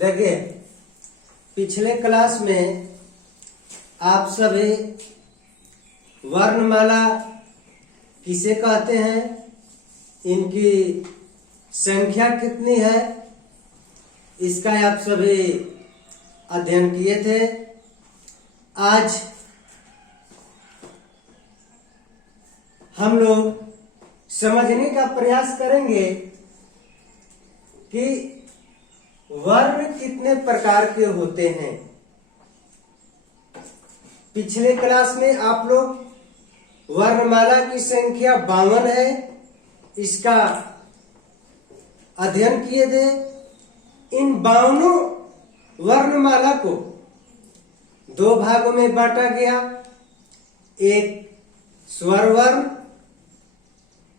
देखिए, पिछले क्लास में आप सभी वर्णमाला किसे कहते हैं, इनकी संख्या कितनी है, इसका आप सभी अध्ययन किए थे। आज हम लोग समझने का प्रयास करेंगे कि वर्ण कितने प्रकार के होते हैं। पिछले क्लास में आप लोग वर्णमाला की संख्या 52 है, इसका अध्ययन किए थे। इन 52 वर्णमाला को दो भागों में बांटा गया, एक स्वर वर्ण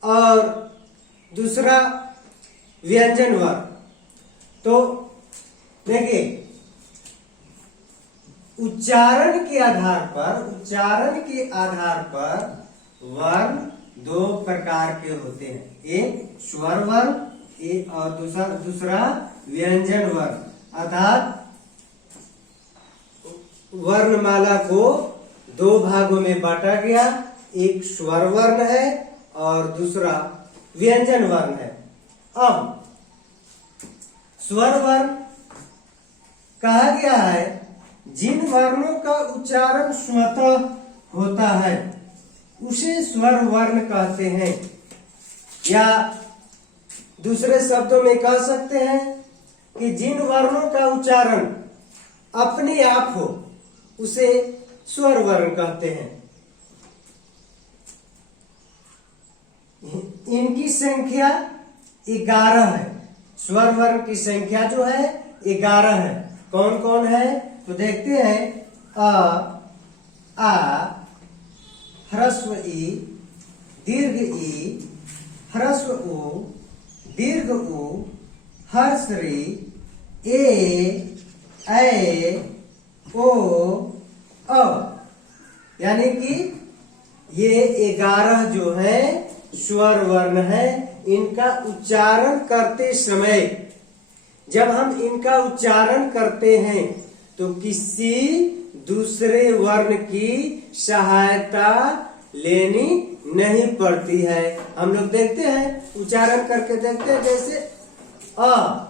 और दूसरा व्यंजन वर्ण। तो देखिए, उच्चारण के आधार पर वर्ण दो प्रकार के होते हैं, एक स्वर वर्ण और दूसरा व्यंजन वर्ण। अर्थात वर्णमाला को दो भागों में बांटा गया, एक स्वर वर्ण है और दूसरा व्यंजन वर्ण है। अब स्वर वर्ण कहा गया है जिन वर्णों का उच्चारण स्वतः होता है उसे स्वर वर्ण कहते हैं, या दूसरे शब्दों में कह सकते हैं कि जिन वर्णों का उच्चारण अपने आप हो उसे स्वर वर्ण कहते हैं। इनकी संख्या 11 है। स्वर वर्ण की संख्या जो है 11 है। कौन कौन है तो देखते हैं। आ, ह्रस्व ई, दीर्घ ई, ह्रस्व उ, दीर्घ उ, हर्ष ऋ, ए, ऐ, ओ, औ। यानी कि ये 11 जो है स्वर वर्ण है। इनका उच्चारण करते समय जब हम इनका उच्चारण करते हैं तो किसी दूसरे वर्ण की सहायता लेनी नहीं पड़ती है। हम लोग देखते हैं, उच्चारण करके देखते हैं। जैसे अ,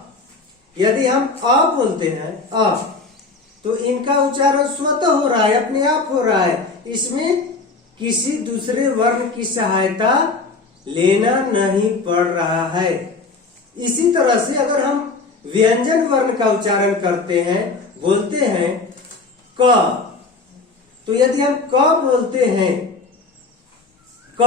यदि हम अ बोलते हैं अ, तो इनका उच्चारण स्वतः हो रहा है, अपने आप हो रहा है। इसमें किसी दूसरे वर्ण की सहायता लेना नहीं पड़ रहा है। इसी तरह से अगर हम व्यंजन वर्ण का उच्चारण करते हैं, बोलते हैं क, तो यदि हम क बोलते हैं क,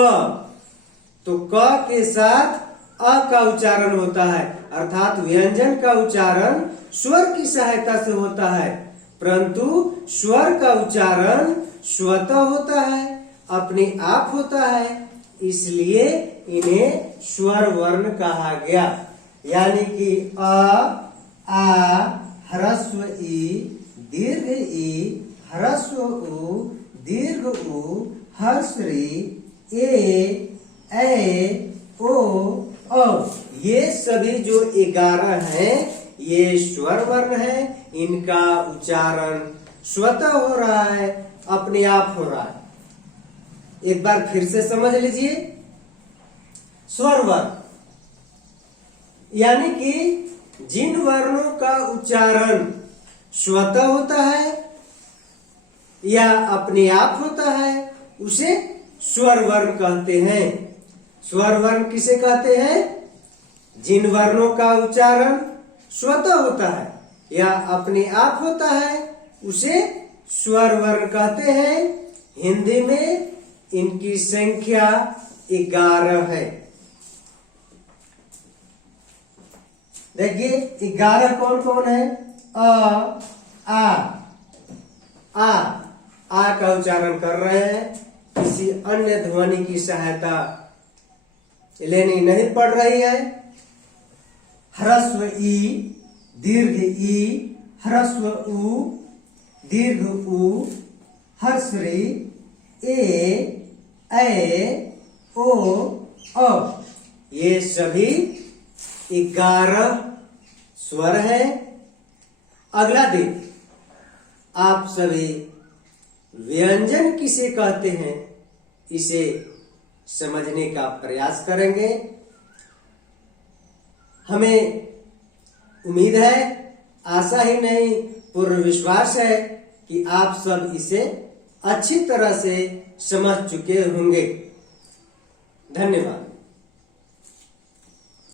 तो क के साथ अ का उच्चारण होता है। अर्थात व्यंजन का उच्चारण स्वर की सहायता से होता है, परंतु स्वर का उच्चारण स्वतः होता है, अपने आप होता है। इसलिए इन्हें स्वर वर्ण कहा गया। यानी कि आ, ह्रस्व ई, दीर्घ ई, ह्रस्व उ, दीर्घ उ, हर्ष ऋ, ए, ऐ, ओ, औ। ये सभी जो 11 हैं ये स्वर वर्ण है। इनका उच्चारण स्वतः हो रहा है, अपने आप हो रहा है। एक बार फिर से समझ लीजिए। स्वर वर्ण यानी कि जिन वर्णों का उच्चारण स्वतः होता है या अपने आप होता है उसे स्वर वर्ण कहते हैं। स्वर वर्ण किसे कहते हैं? जिन वर्णों का उच्चारण स्वतः होता है या अपने आप होता है उसे स्वर वर्ण कहते हैं। हिंदी में इनकी संख्या 11 है। देखिए 11 कौन कौन है? आ का उच्चारण कर रहे हैं, किसी अन्य ध्वनि की सहायता लेनी नहीं पड़ रही है। ह्रस्व ई, दीर्घ ई, ह्रस्व उ, दीर्घ उ, हर्ष ऋ, ए, ऐ, ओ, औ। ये सभी 11 स्वर हैं। अगला देखिए, आप सभी व्यंजन किसे कहते हैं इसे समझने का प्रयास करेंगे। हमें उम्मीद है, आशा ही नहीं पूर्ण विश्वास है कि आप सब इसे अच्छी तरह से समझ चुके होंगे। धन्यवाद।